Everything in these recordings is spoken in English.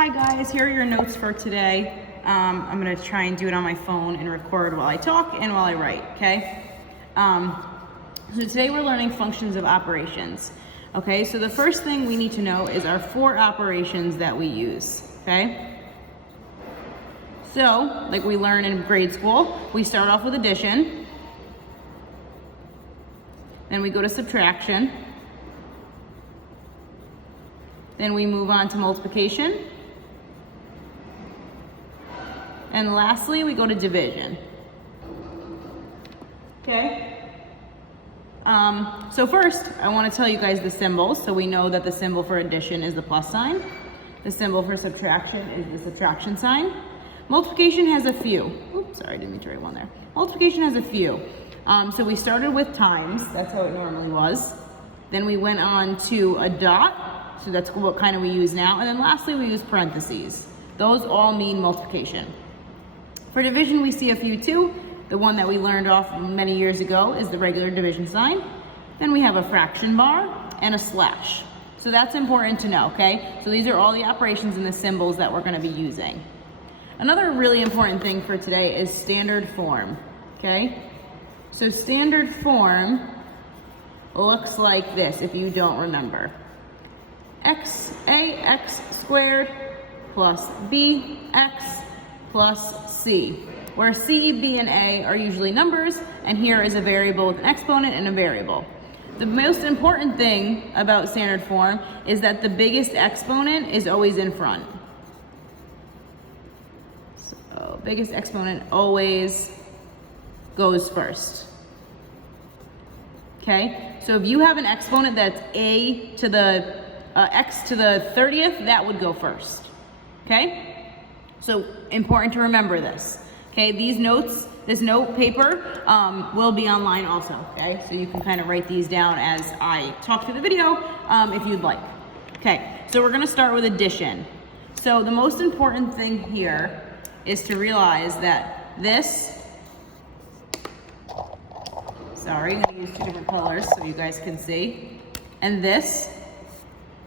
Hi guys, here are your notes for today. I'm gonna try and do it on my phone and record while I talk and while I write, okay? So today we're learning functions of operations. Okay, so the first thing we need to know is our 4 operations that we use, okay? So, like we learn in grade school, we start off with addition, then we go to subtraction, then we move on to multiplication, and lastly, we go to division. Okay? So first, I want to tell you guys the symbols. So we know that the symbol for addition is the plus sign. The symbol for subtraction is the subtraction sign. Multiplication has a few. Oops, sorry, I didn't mean to write one there. Multiplication has a few. So we started with times. That's how it normally was. Then we went on to a dot. So that's what kind of we use now. And then lastly, we use parentheses. Those all mean multiplication. For division, we see a few too. The one that we learned off many years ago is the regular division sign. Then we have a fraction bar and a slash. So that's important to know, okay? So these are all the operations and the symbols that we're gonna be using. Another really important thing for today is standard form, okay? So standard form looks like this if you don't remember. Ax squared plus bx plus c, where c, b, and a are usually numbers, and here is a variable with an exponent and a variable. The most important thing about standard form is that the biggest exponent is always in front. So biggest exponent always goes first. Okay, so if you have an exponent that's a to the x to the 30th, that would go first. Okay? So important to remember this. Okay, these notes, this note paper will be online also, okay? So you can kind of write these down as I talk through the video if you'd like. Okay, so we're gonna start with addition. So the most important thing here is to realize that this, sorry, I'm gonna use 2 different colors so you guys can see, and this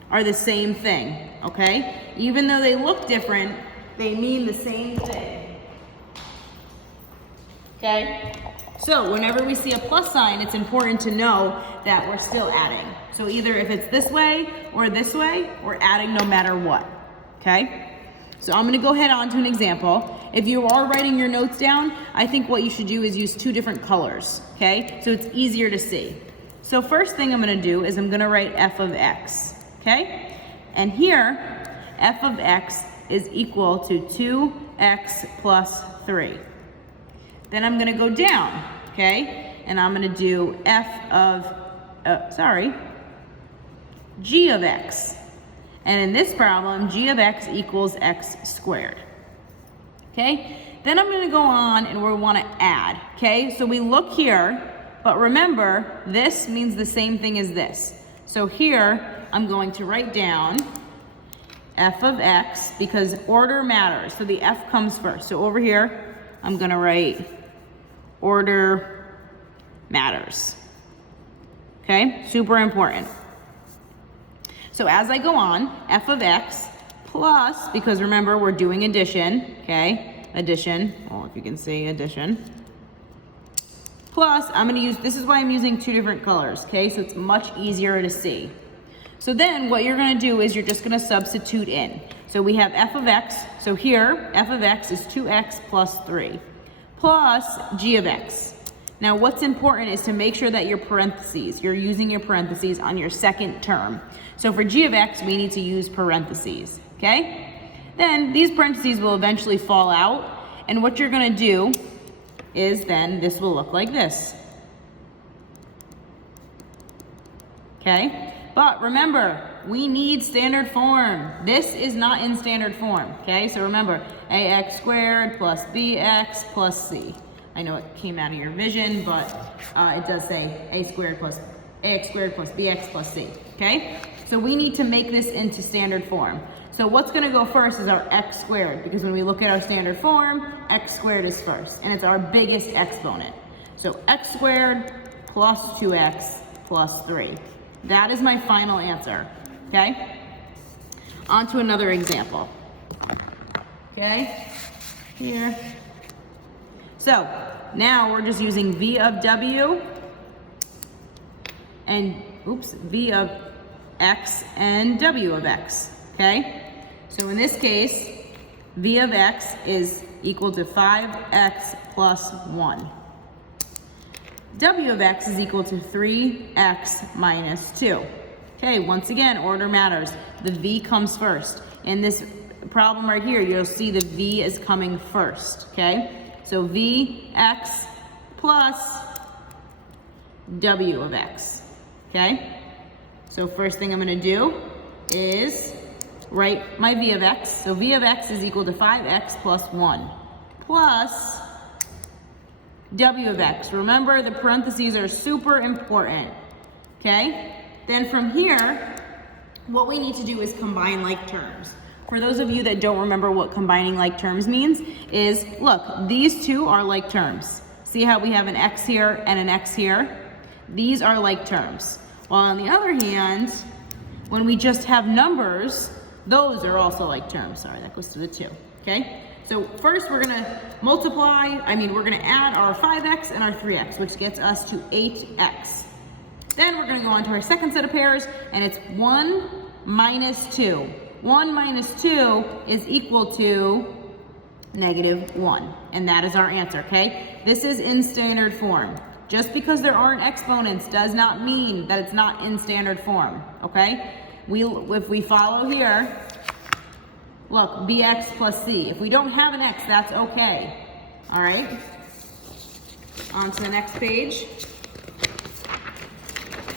are the same thing, okay? Even though they look different, they mean the same thing. Okay? So whenever we see a plus sign, it's important to know that we're still adding. So either if it's this way, we're adding no matter what. Okay? So I'm gonna go ahead on to an example. If you are writing your notes down, I think what you should do is use 2 different colors. Okay? So it's easier to see. So first thing I'm gonna do is I'm gonna write f of x. Okay? And here, f of x is equal to 2x plus 3. Then I'm gonna go down, okay? And I'm gonna do f of, g of x. And in this problem, g of x equals x squared. Okay? Then I'm gonna go on and we wanna add, okay? So we look here, but remember, this means the same thing as this. So here, I'm going to write down f of x, because order matters. So the f comes first. So over here, I'm gonna write order matters. Okay, super important. So as I go on, f of x plus, because remember we're doing addition, okay? Addition, well if you can see addition. Plus, I'm gonna use, this is why I'm using 2 different colors, okay? So it's much easier to see. So then what you're gonna do is you're just gonna substitute in. So we have f of x, so here, f of x is 2x plus 3, plus g of x. Now what's important is to make sure that you're using your parentheses on your second term. So for g of x, we need to use parentheses, okay? Then these parentheses will eventually fall out, and what you're gonna do is then this will look like this, okay? But remember, we need standard form. This is not in standard form, okay? So remember, ax squared plus bx plus c. I know it came out of your vision, but it does say ax squared plus bx plus c, okay? So we need to make this into standard form. So what's gonna go first is our x squared, because when we look at our standard form, x squared is first, and it's our biggest exponent. So x squared plus 2x plus 3. That is my final answer, okay? On to another example. Okay, here. So now we're just using v of w and, v of x and w of x, okay? So in this case, v of x is equal to 5x plus 1. W of x is equal to 3x minus 2. Okay, once again, order matters. The v comes first. In this problem right here, you'll see the v is coming first, okay? So vx plus w of x, okay? So first thing I'm gonna do is write my v of x. So v of x is equal to 5x plus 1 plus w of x. Remember, the parentheses are super important, okay? Then from here, what we need to do is combine like terms. For those of you that don't remember what combining like terms means, is look, these two are like terms. See how we have an x here and an x here? These are like terms. While on the other hand, when we just have numbers, those are also like terms. Sorry, that goes to the 2, okay? So first we're gonna we're gonna add our 5x and our 3x, which gets us to 8x. Then we're gonna go on to our second set of pairs, and it's 1 minus 2. 1 minus 2 is equal to -1, and that is our answer, okay? This is in standard form. Just because there aren't exponents does not mean that it's not in standard form, okay? If we follow here, look, bx plus c. If we don't have an x, that's okay, all right? On to the next page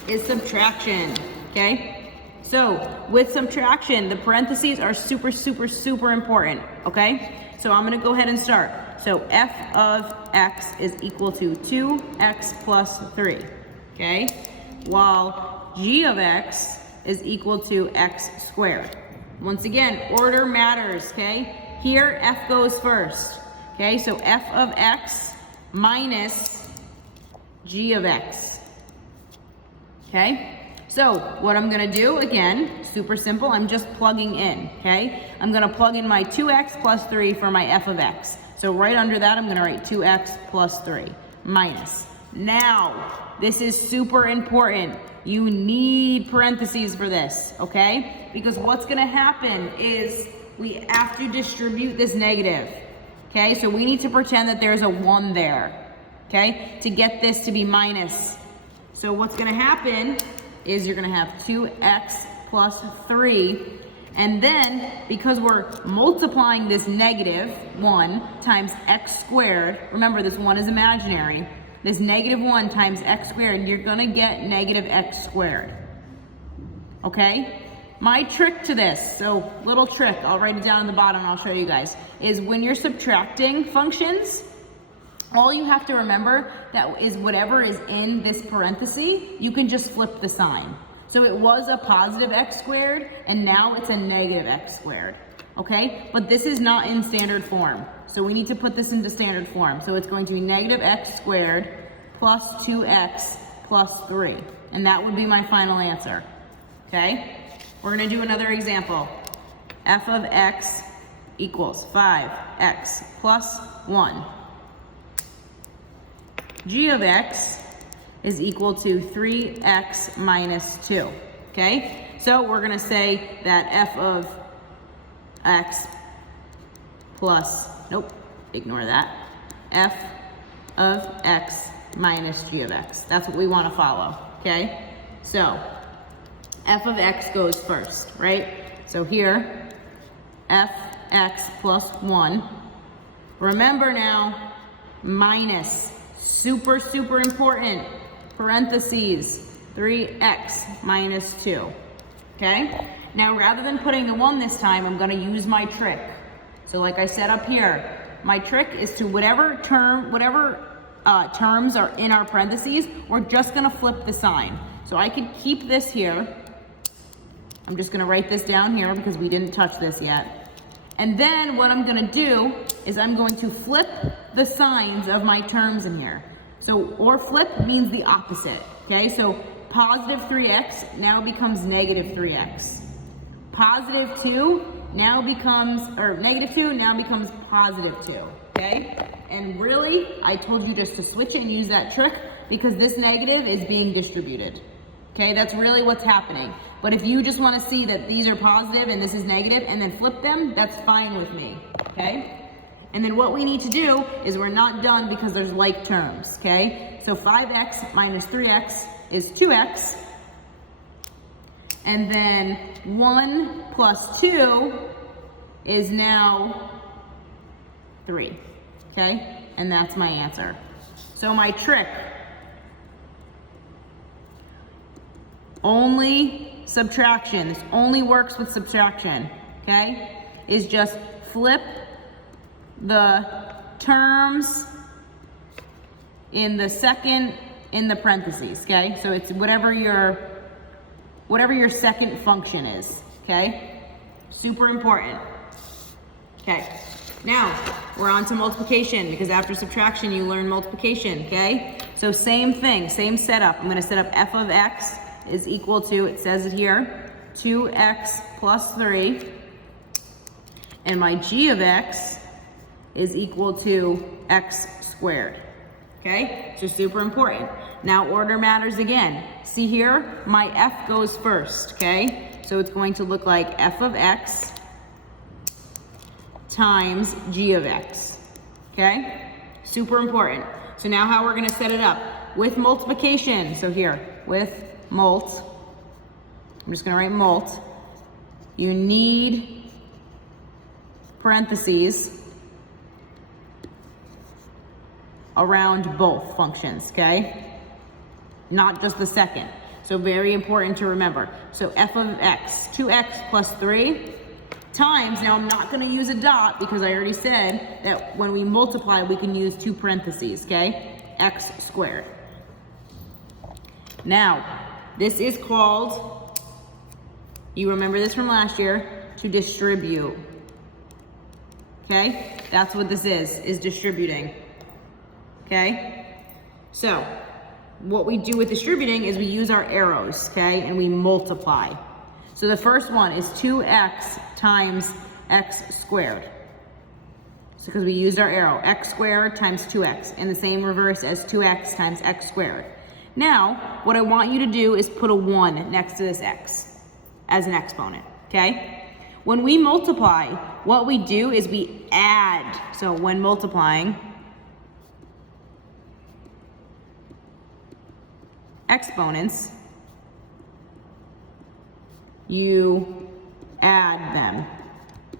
is subtraction, okay? So with subtraction, the parentheses are super, super, super important, okay? So I'm gonna go ahead and start. So f of x is equal to 2x plus 3, okay? While g of x is equal to x squared. Once again, order matters, okay? Here, f goes first, okay? So f of x minus g of x, okay? So what I'm gonna do, again, super simple, I'm just plugging in, okay? I'm gonna plug in my 2x plus 3 for my f of x. So right under that, I'm gonna write 2x plus 3 minus. Now, this is super important. You need parentheses for this, okay? Because what's gonna happen is we have to distribute this negative, okay? So we need to pretend that there's a 1 there, okay? To get this to be minus. So what's gonna happen is you're gonna have 2x plus 3, and then because we're multiplying this -1 times x squared, remember this 1 is imaginary, this -1 times x squared, you're gonna get -x squared, okay? My trick to this, so little trick, I'll write it down in the bottom and I'll show you guys, is when you're subtracting functions, all you have to remember that is whatever is in this parenthesis, you can just flip the sign. So it was a positive x squared, and now it's a -x squared, okay? But this is not in standard form. So we need to put this into standard form. So it's going to be -x squared plus 2x plus 3. And that would be my final answer, okay? We're gonna do another example. F of x equals 5x plus 1. G of x is equal to 3x minus 2, okay? So we're gonna say that f of x plus, nope, ignore that, f of x minus g of x. That's what we wanna follow, okay? So f of x goes first, right? So here, fx plus 1. Remember now, minus, super, super important, parentheses, 3x minus 2, okay? Now, rather than putting the 1 this time, I'm gonna use my trick. So like I said up here, my trick is to whatever terms are in our parentheses, we're just gonna flip the sign. So I could keep this here. I'm just gonna write this down here because we didn't touch this yet. And then what I'm gonna do is I'm going to flip the signs of my terms in here. So, or flip means the opposite, okay? So positive 3x now becomes negative 3x. Positive 2 now becomes, or negative 2 now becomes positive 2, okay? And really, I told you just to switch it and use that trick because this negative is being distributed, okay? That's really what's happening. But if you just want to see that these are positive and this is negative and then flip them, that's fine with me, okay? And then what we need to do is we're not done because there's like terms, okay? So 5x minus 3x is 2x. And then 1 plus 2 is now 3, okay? And that's my answer. So my trick, only subtraction, this only works with subtraction, okay? Is just flip the terms in the second, in the parentheses, okay? So it's whatever your second function is, okay? Super important. Okay, now we're on to multiplication because after subtraction you learn multiplication, okay? So same thing, same setup. I'm gonna set up f of x is equal to, it says it here, 2x plus 3, and my g of x is equal to x squared, okay? So super important. Now order matters again. See here, my f goes first, okay? So it's going to look like f of x times g of x, okay? Super important. So now how we're gonna set it up? With multiplication, so here, with mult, I'm just gonna write mult, you need parentheses around both functions, okay? Not just the second. So very important to remember. So f of x, 2x plus 3 times, now I'm not gonna use a dot because I already said that when we multiply, we can use 2 parentheses, okay? X squared. Now, this is called, you remember this from last year, to distribute, okay? That's what this is distributing, okay? So, what we do with distributing is we use our arrows, okay? And we multiply. So the first one is 2x times x squared. So because we used our arrow, x squared times 2x, and the same reverse as 2x times x squared. Now, what I want you to do is put a 1 next to this x as an exponent, okay? When we multiply, what we do is we add. So when multiplying, exponents, you add them,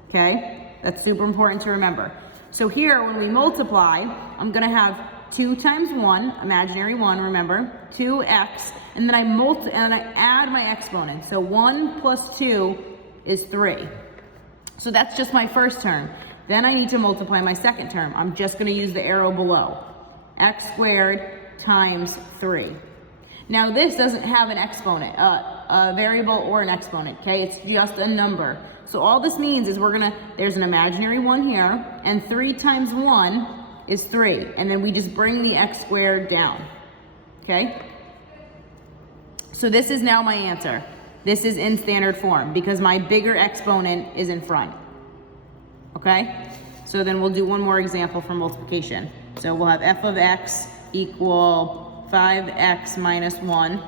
okay? That's super important to remember. So here, when we multiply, I'm gonna have 2 times 1, imaginary 1, remember, 2x, and then I add my exponent. So 1 plus 2 is 3. So that's just my first term. Then I need to multiply my second term. I'm just gonna use the arrow below. X squared times 3. Now this doesn't have an exponent, a variable or an exponent, okay? It's just a number. So all this means is there's an imaginary 1 here, and 3 times 1 is 3. And then we just bring the x squared down, okay? So this is now my answer. This is in standard form because my bigger exponent is in front, okay? So then we'll do one more example for multiplication. So we'll have f of x equal 5x minus 1,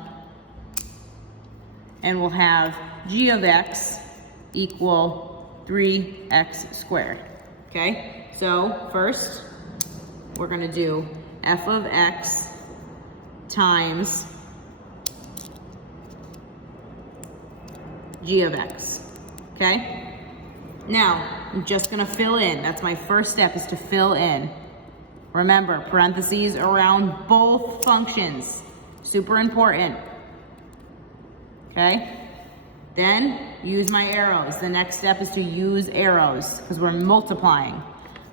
and we'll have g of x equal 3x squared, okay? So first, we're gonna do f of x times g of x, okay? Now, I'm just gonna fill in. That's my first step, is to fill in. Remember, parentheses around both functions. Super important. Okay? Then, use my arrows. The next step is to use arrows, because we're multiplying.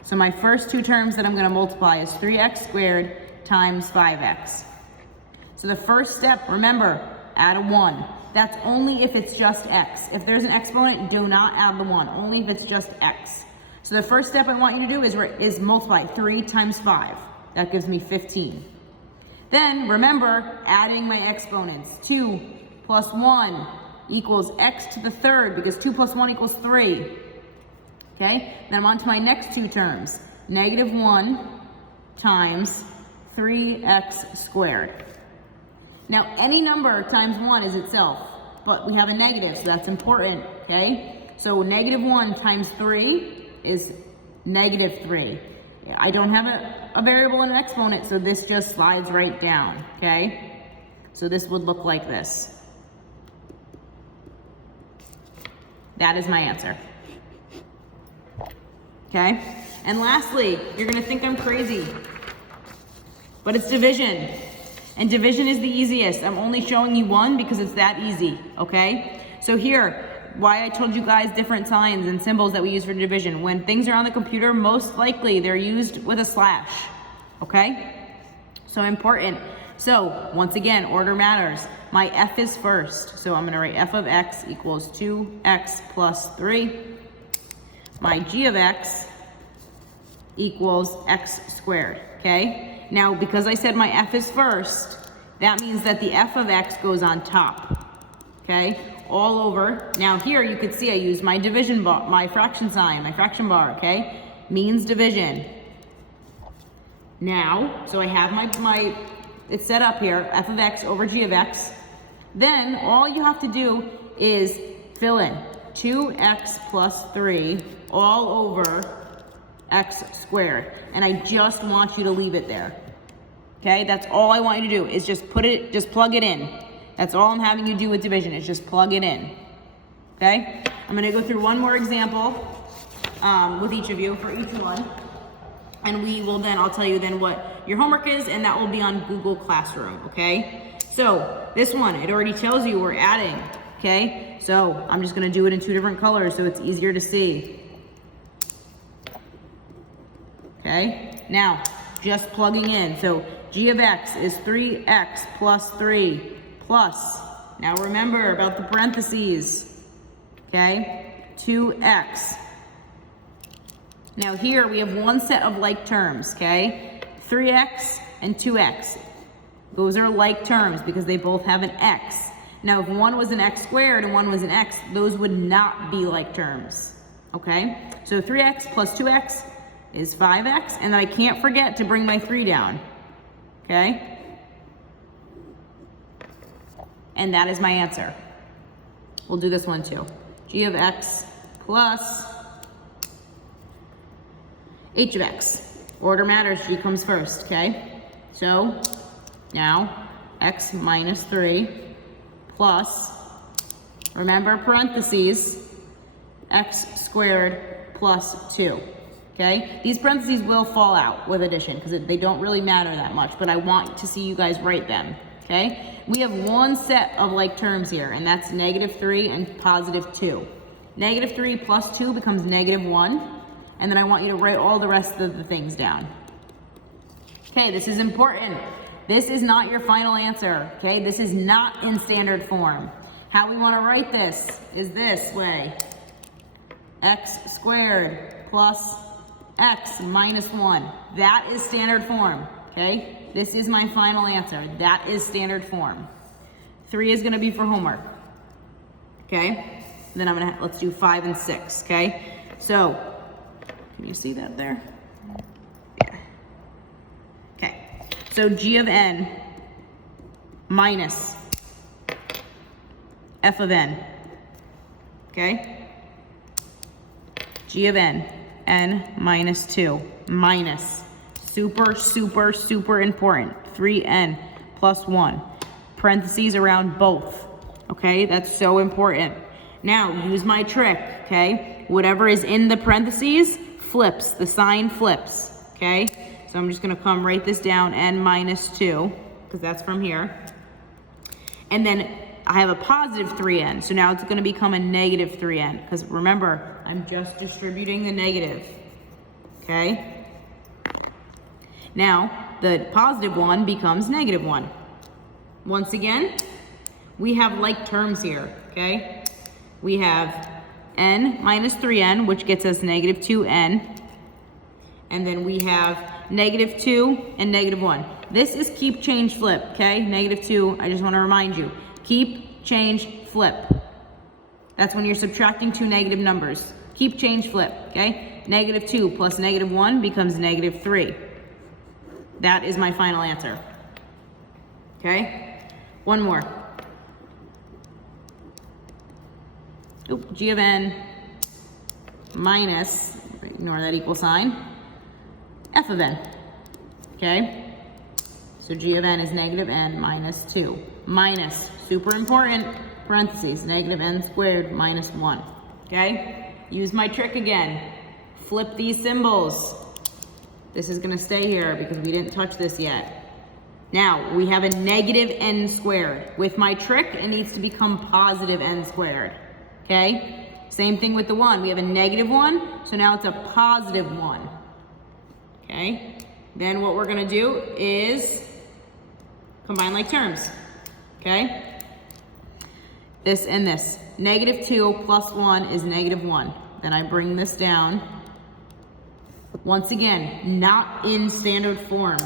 So my first 2 terms that I'm gonna multiply is 3x squared times 5x. So the first step, remember, add a 1. That's only if it's just x. If there's an exponent, do not add the 1, only if it's just x. So the first step I want you to do is multiply 3 times 5. That gives me 15. Then, remember, adding my exponents. 2 plus 1 equals x to the third, because 2 plus 1 equals 3. Okay, then I'm on to my next two terms. Negative 1 times 3x squared. Now, any number times 1 is itself, but we have a negative, so that's important, okay? So negative 1 times 3 is negative 3. I don't have a variable and an exponent, so this just slides right down, okay? So this would look like this. That is my answer. Okay? And lastly, you're gonna think I'm crazy, but it's division. And division is the easiest. I'm only showing you one because it's that easy, okay? So here, why I told you guys different signs and symbols that we use for division. When things are on the computer, most likely they're used with a slash, okay? So important. So once again, order matters. My f is first. So I'm gonna write f of x equals 2x plus 3. My g of x equals x squared, okay? Now, because I said my f is first, that means that the f of x goes on top, okay? All over. Now here you could see I use my division bar, my fraction sign, my fraction bar, okay? Means division. Now, so I have my it's set up here, f of x over g of x. Then all you have to do is fill in 2x plus 3 all over x squared. And I just want you to leave it there. Okay, that's all I want you to do is just plug it in. That's all I'm having you do with division is just plug it in. Okay, I'm gonna go through one more example with each of you for each one. And I'll tell you then what your homework is, and that will be on Google Classroom, okay? So this one, it already tells you we're adding, okay? So I'm just gonna do it in 2 different colors so it's easier to see. Okay, now just plugging in. So g of x is 3x plus 3 plus, now remember about the parentheses, okay? 2x. Now here we have one set of like terms, okay? 3x and 2x. Those are like terms because they both have an x. Now if one was an x squared and one was an x, those would not be like terms, okay? So 3x plus 2x is 5x, and then I can't forget to bring my 3 down, okay? And that is my answer. We'll do this one too. G of x plus h of x. Order matters, g comes first, okay? So now x minus 3 plus, remember parentheses, x squared plus 2, okay? These parentheses will fall out with addition because they don't really matter that much, but I want to see you guys write them, okay? We have one set of like terms here, and that's negative 3 and positive 2. Negative 3 plus 2 becomes negative 1, and then I want you to write all the rest of the things down. Okay, this is important. This is not your final answer, okay? This is not in standard form. How we want to write this is this way. X squared plus x minus 1. That is standard form, okay? This is my final answer. That is standard form. 3 is going to be for homework, okay? Then let's do 5 and 6, okay? So, can you see that there? Yeah. Okay, so g of n minus f of n, okay? G of n minus 2, minus, super, super, super important, 3n plus 1, parentheses around both, okay? That's so important. Now, use my trick, okay? Whatever is in the parentheses flips, the sign flips, okay? So I'm just gonna write this down, n minus 2, because that's from here. And then I have a positive 3n, so now it's gonna become a negative 3n, because remember, I'm just distributing the negative, okay? Now, the positive 1 becomes negative 1. Once again, we have like terms here, okay? We have n minus 3n, which gets us negative 2n. And then we have negative 2 and negative 1. This is keep, change, flip, okay? Negative 2, I just want to remind you. Keep, change, flip. That's when you're subtracting two negative numbers. Keep change flip, okay? -2 plus -1 becomes -3. That is my final answer. Okay? One more. Oop, g of n minus, ignore that equal sign, f of n. Okay? So g of n is -n minus 2. Minus, super important, parentheses, -n squared minus 1. Okay? Use my trick again. Flip these symbols. This is gonna stay here because we didn't touch this yet. Now, we have a -n squared. With my trick, it needs to become positive n squared. Okay? Same thing with the 1. We have a -1, so now it's a positive 1. Okay? Then what we're gonna do is combine like terms. Okay? This and this. -2 plus 1 is -1. Then I bring this down. Once again, not in standard form.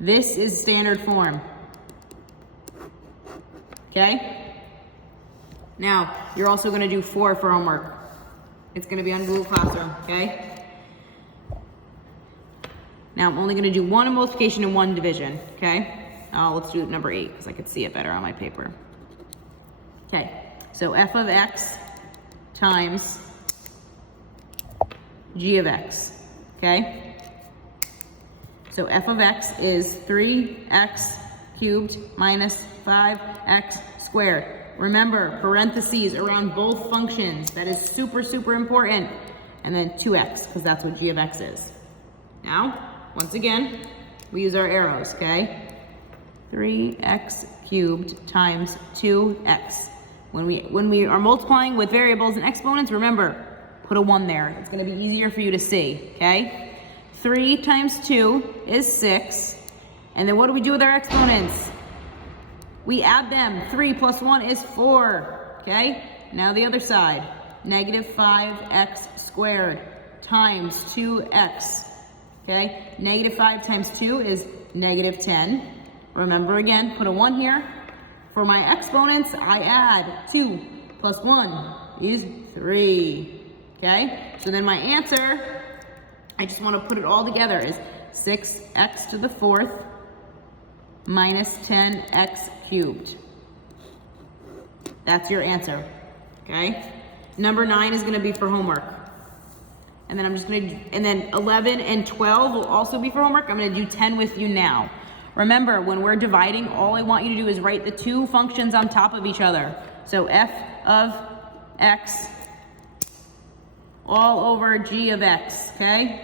This is standard form. Okay? Now, you're also gonna do 4 for homework. It's gonna be on Google Classroom, okay? Now, I'm only gonna do 1 in multiplication and 1 division, okay? Let's do number 8, because I could see it better on my paper. Okay, so f of x times g of x, okay? So f of x is 3x cubed minus 5x squared. Remember, parentheses around both functions. That is super, super important. And then 2x, because that's what g of x is. Now, once again, we use our arrows, okay? 3x cubed times 2x. When we are multiplying with variables and exponents, remember, put a 1 there. It's gonna be easier for you to see, okay? 3 times 2 is 6. And then what do we do with our exponents? We add them. 3 plus 1 is 4, okay? Now the other side, -5x squared times 2x, okay? -5 times 2 is -10. Remember again, put a 1 here. For my exponents, I add 2 plus 1 is 3, okay? So then my answer, I just want to put it all together, is 6x to the 4th minus 10x cubed. That's your answer, okay? Number 9 is going to be for homework. And then and then 11 and 12 will also be for homework. I'm going to do 10 with you now. Remember, when we're dividing, all I want you to do is write the 2 functions on top of each other. So f of x all over g of x, okay?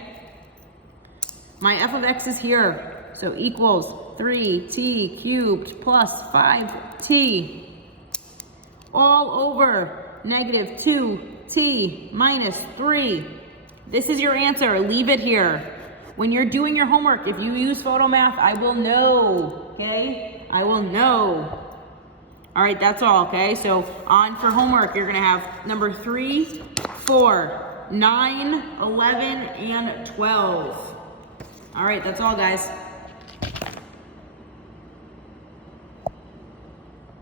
My f of x is here, so equals 3t cubed plus 5t all over -2t minus 3. This is your answer. Leave it here. When you're doing your homework, if you use PhotoMath, I will know, okay? I will know. All right, that's all, okay? So on for homework, you're gonna have number 3, 4, 9, 11, and 12. All right, that's all, guys.